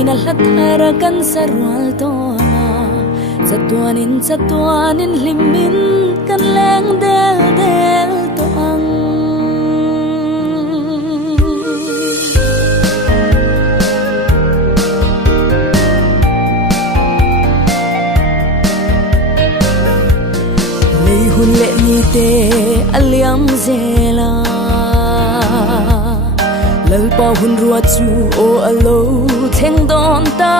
môi na lát thara kan sarwal to Satuanin limin kan leng del to ang Lei hun le ni te aliam zela Lalpa hun ruat chu o alo theng don ta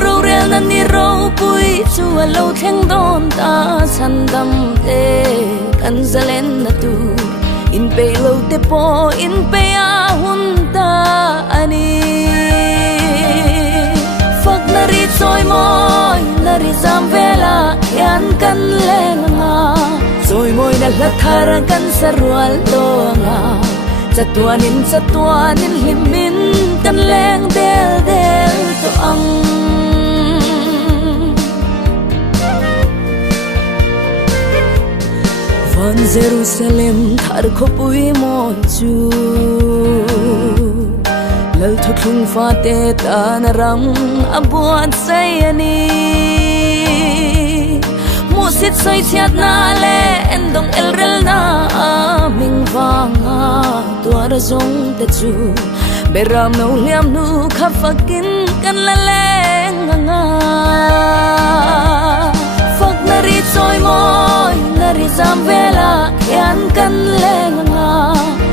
Rô rel na ni rô pui chu alo theng don ta chan dam te kan zalen na tu in pe lo te po in pe a hun ta ani Fak na ri choi moi na ri zam vela yan kan leng nga Choi moi na la thar kan sarwal to nga Satuanin himin kan leng del to ang Van Jerusalem thar kho pui mon chu Lal thu thung fa te tan ram abuat sai ani Musit soi chiat na le endong el rel na ming wanga tuar zong te chu beram no liam nu khafakin kan la leng nga Fak na ri choi moi na ri zam vela yan kan leng nga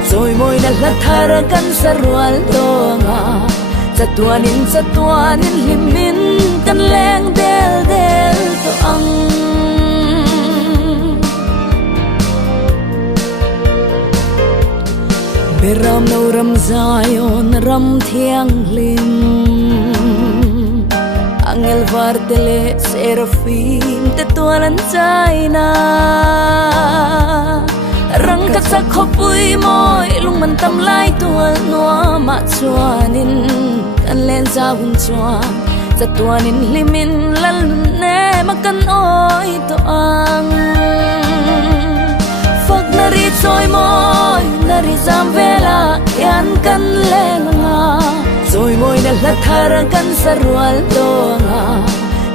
Choi moi na la thar kan sarwal to nga Satuanin himin kan leng del to ang Beram no ram zayon ram thiang lim Angel vartele serafim te tualan chaina Rang kat sa khopui moi lung man tam lai tual noa ma chuanin kan len za hun chuan Satuanin limin lal ne makan oi to ang Fak na ri choi moi na ri zam vela yan kan leng nga Choi moi na la thar kan sarwal to nga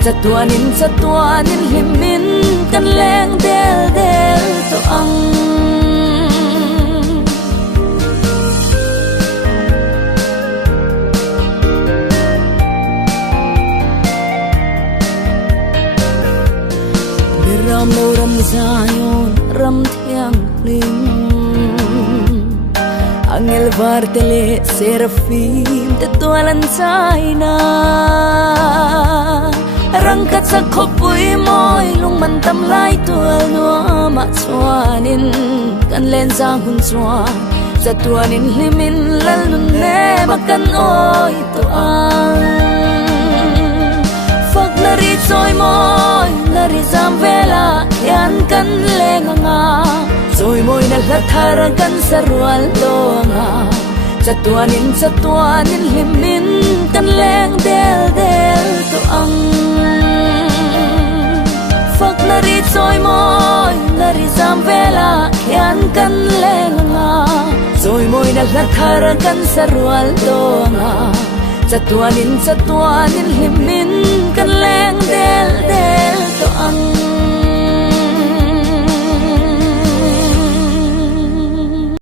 Satuanin himin kan leng del to ang Beram no ram zayon ram thiang lim Angel vartele serafim te tualan chaina Rang kat sa khopui moi lung man tam lai tual noa ma chuanin kan len za hun chuan Satuanin limin lal nun ne makan oi to ang Fak na ri choi moi na ri zam vela yan kan leng nga Choi moi na la thar kan sarwal to nga Satuanin himin kan leng del to ang Fak na ri choi moi na ri zam vela yan kan leng nga Choi moi na la thar kan sarwal to nga Satuanin himin kan leng